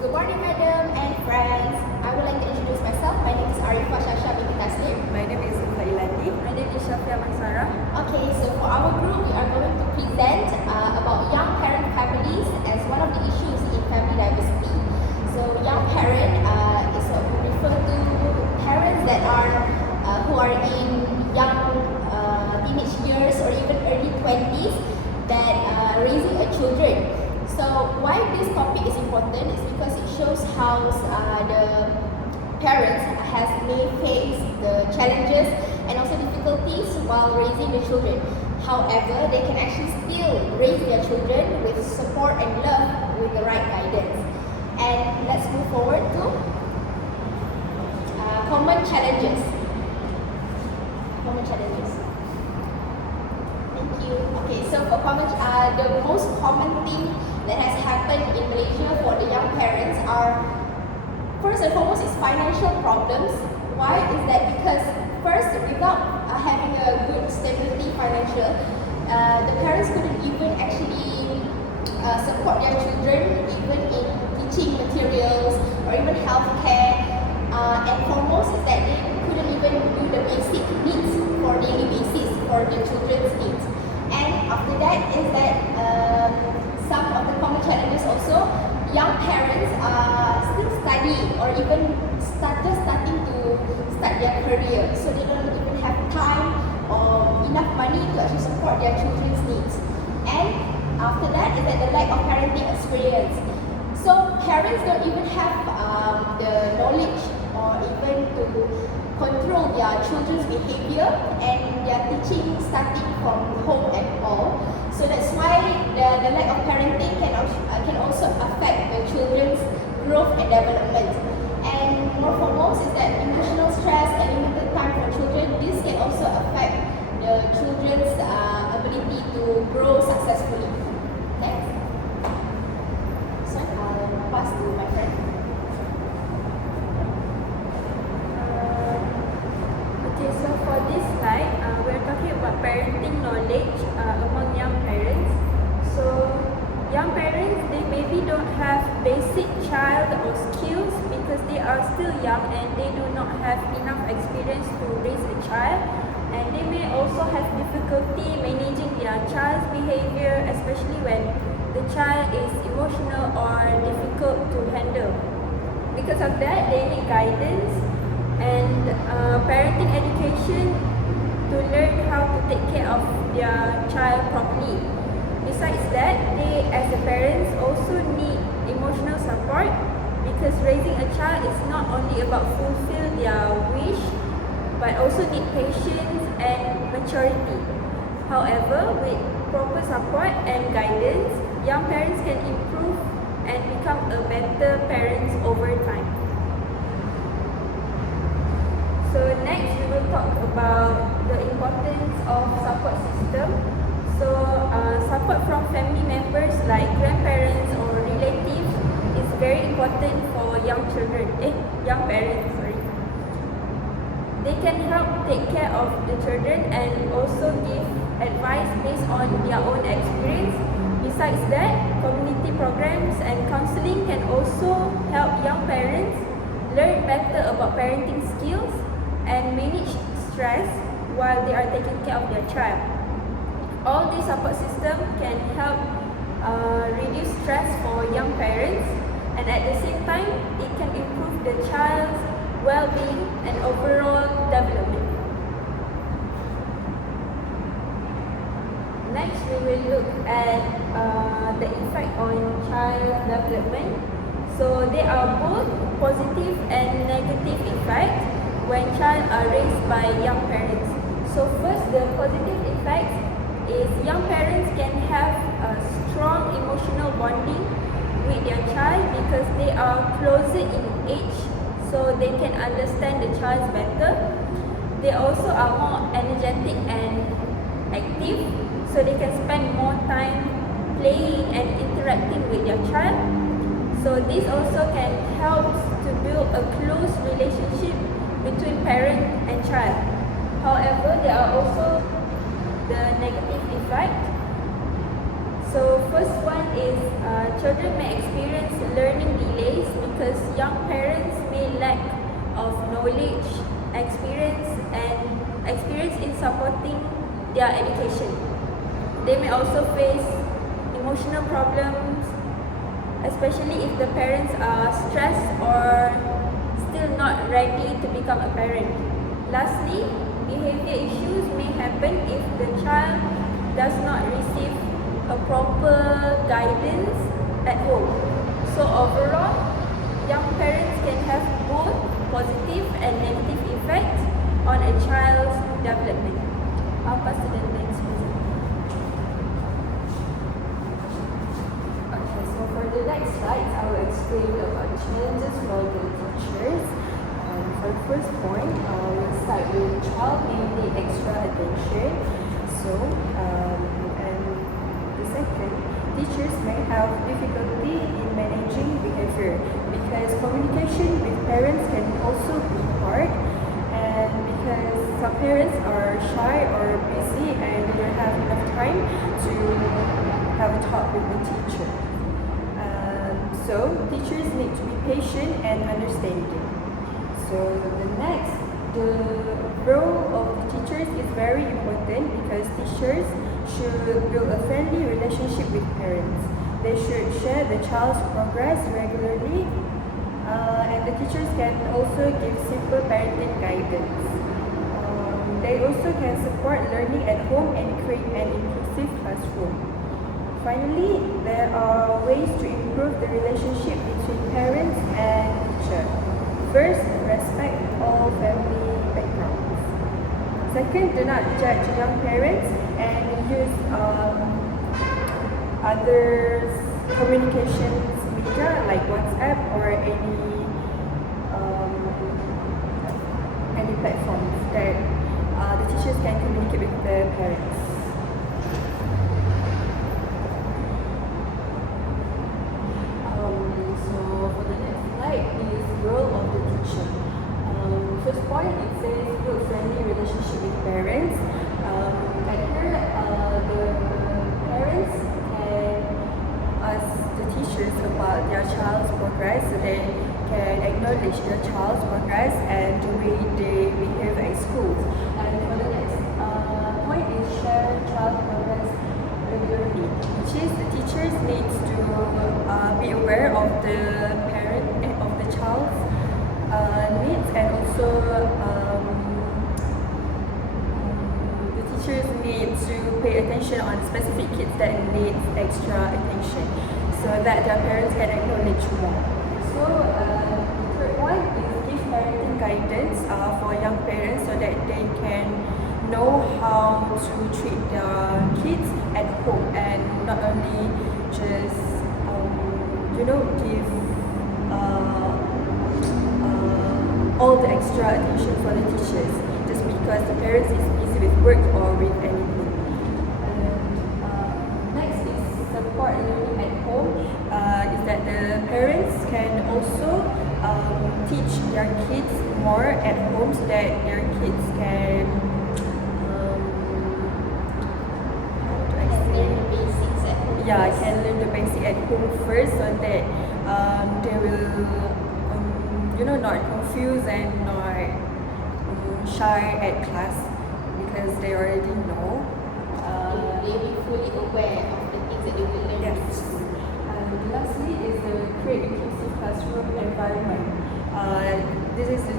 Good morning, madam and friends. I would like to introduce myself. My name is Arifah Shasha binti Taslim. My name is Zulfa Ilandi. My name is Shafia Mansara. Okay, so for our group, we are going to present about young parent families as one of the issues in family diversity. So young parent is what we refer to parents that are who are in young teenage years or even early 20s that are raising a children. So why this topic is important is because it shows how the parents may face the challenges and also difficulties while raising the children. However, they can actually still raise their children with support and love with the right guidance. And let's move forward to common challenges. Common challenges. Thank you. Okay, so for the most common thing that has happened in Malaysia for the young parents are, first and foremost, is financial problems. Why is that? Because first, without having a good stability financial, the parents couldn't even actually support their children, even in teaching materials or even healthcare. And foremost is that they couldn't even do the basic needs for daily basis for their children's needs. And after that is that some of the common challenges also, young parents are still studying or even starting to start their career, so they don't even have time or enough money to actually support their children's needs. And after that is that the lack of parenting experience. So parents don't even have the knowledge or even to control their children's behavior, and they are teaching starting from home and all. So that's why the lack of parenting can also affect the children's growth and development. And more foremost is that emotional stress and limited time for children. This can also affect the children's ability to grow successfully. Next. So I'll pass to my friend. Okay, so for this slide, we're talking about parenting knowledge among young parents. So young parents, they maybe don't have basic child or skills because they are still young and they do not have enough experience to raise a child, and they may also have difficulty managing their child's behavior, especially when the child is emotional or difficult to handle. Because of that, they need guidance and parenting education to learn how to take care of their child properly. Besides that, they as a parents also need emotional support, because raising a child is not only about fulfill their wish but also need patience and maturity. However, with proper support and guidance, young parents can improve and become a better parents over time. So next we will talk about the importance of support system. So support from family members like grandparents or relatives is very important for young parents. They can help take care of the children and also give advice based on their own experience. Besides that, community programs and counseling can also help young parents learn better about parenting skills and manage stress while they are taking care of their child. All these support systems can help reduce stress for young parents, and at the same time, it can improve the child's well-being and overall development. Next, we will look at the effect on child development. So there are both positive and negative effects when child are raised by young parents. So first, the positive effects is young parents can have a strong emotional bonding with their child because they are closer in age, so they can understand the child better. They also are more energetic and active, so they can spend more time playing and interacting with their child. So this also can help to build a close relationship between parent and child. However, there are also the negative effect. So first one is children may experience learning delays because young parents may lack of knowledge, experience in supporting their education. They may also face emotional problems, especially if the parents are stressed or still not ready to become a parent. Lastly, behavior issues may happen if the child does not receive a proper guidance at home. So overall, young parents can have both positive and negative effects on a child's development. I'll pass to the next person. Okay, so for the next slide, I will explain about challenges for the teachers. For the first point, we'll start with child may need extra attention. So, and the second, teachers may have difficulty in managing behavior because communication with parents can also be hard, and because some parents are shy or busy and they don't have enough time to have a talk with the teacher. So teachers need to be patient and understanding. So the next, the role of the teachers is very important because teachers should build a friendly relationship with parents. They should share the child's progress regularly, and the teachers can also give simple parenting guidance. They also can support learning at home and create an inclusive classroom. Finally, there are ways to improve the relationship between parents and teacher. First, respect all family backgrounds. Second, do not judge young parents and use others' communications media like WhatsApp or any platforms that the teachers can communicate with the parents. So for the next slide is role of the teacher. First point, it says build friendly relationship with parents. And here the parents can ask the teachers about their child's progress so they can acknowledge their child's progress and the way they behave at school. And for the next point is share child progress regularly, which is the teachers needs to be aware of the parent of the child's needs, and also the teachers need to pay attention on specific kids that need extra attention so that their parents can acknowledge more. So the third one is give parenting guidance for young parents so that they can know how to treat their kids at home and not only just give all the extra attention for the teachers just because the parents is busy with work or with anything. And next is support learning at home. Is that the parents can also teach their kids more at home so that their kids can can learn the basic at home first so that they will not confused and not shy at class because they already know. They will be fully aware of the things that they will learn Yes. in school. And lastly is the create inclusive classroom environment. This is the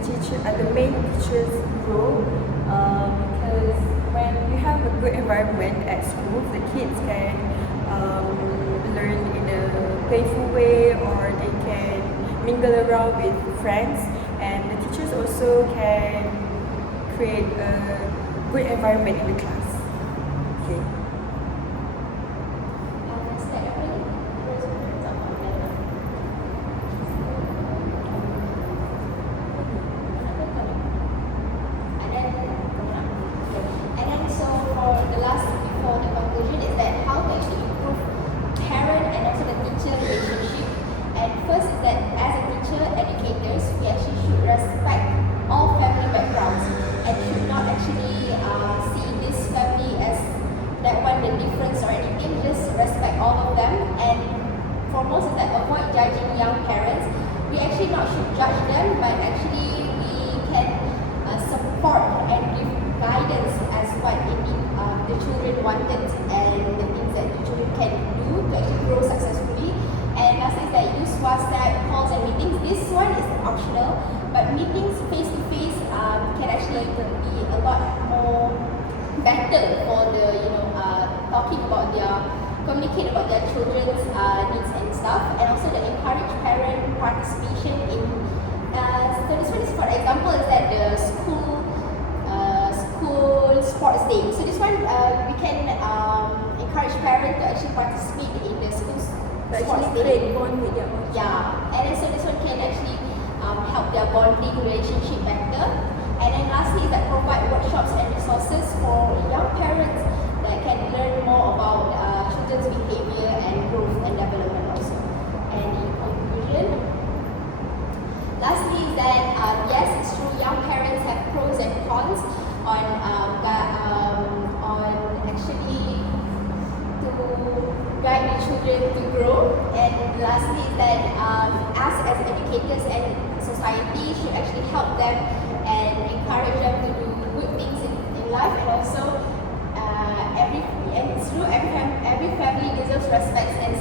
main teacher's role because when you have a good environment at school, the kids can learn in a playful way or they can mingle around with friends, and the teachers also can create a good environment in the class. Okay. Step apa ni? Tak apa. And then so for the last, before the conclusion is that how to actually improve parent and also the teacher relationship. And first is that as a teacher, educators, we actually should respect all family backgrounds and should not actually see this judging young parents. We actually not should judge them, but actually we can support and give guidance as what indeed the children wanted and the things that the children can do to actually grow successfully. And lastly is that use WhatsApp calls and meetings. This one is optional, but meetings face to face can actually be a lot more better for the talking about communicate about their children's needs and stuff, and also the encourage parent participation in. So this one is, for example, is that the school sports day. So this one we can encourage parents to actually participate in the school sports day. Bond with their own. Yeah, and then so this one can actually help their bonding relationship better. And then lastly is that provide workshops and resources for young parents that can learn more about children's behavior and growth and development also. And in conclusion, lastly is that yes, it's true, young parents have pros and cons on actually to guide the children to grow. And lastly is that us as educators and society should actually help them and encourage them to do good things in life, and also every family deserves respect and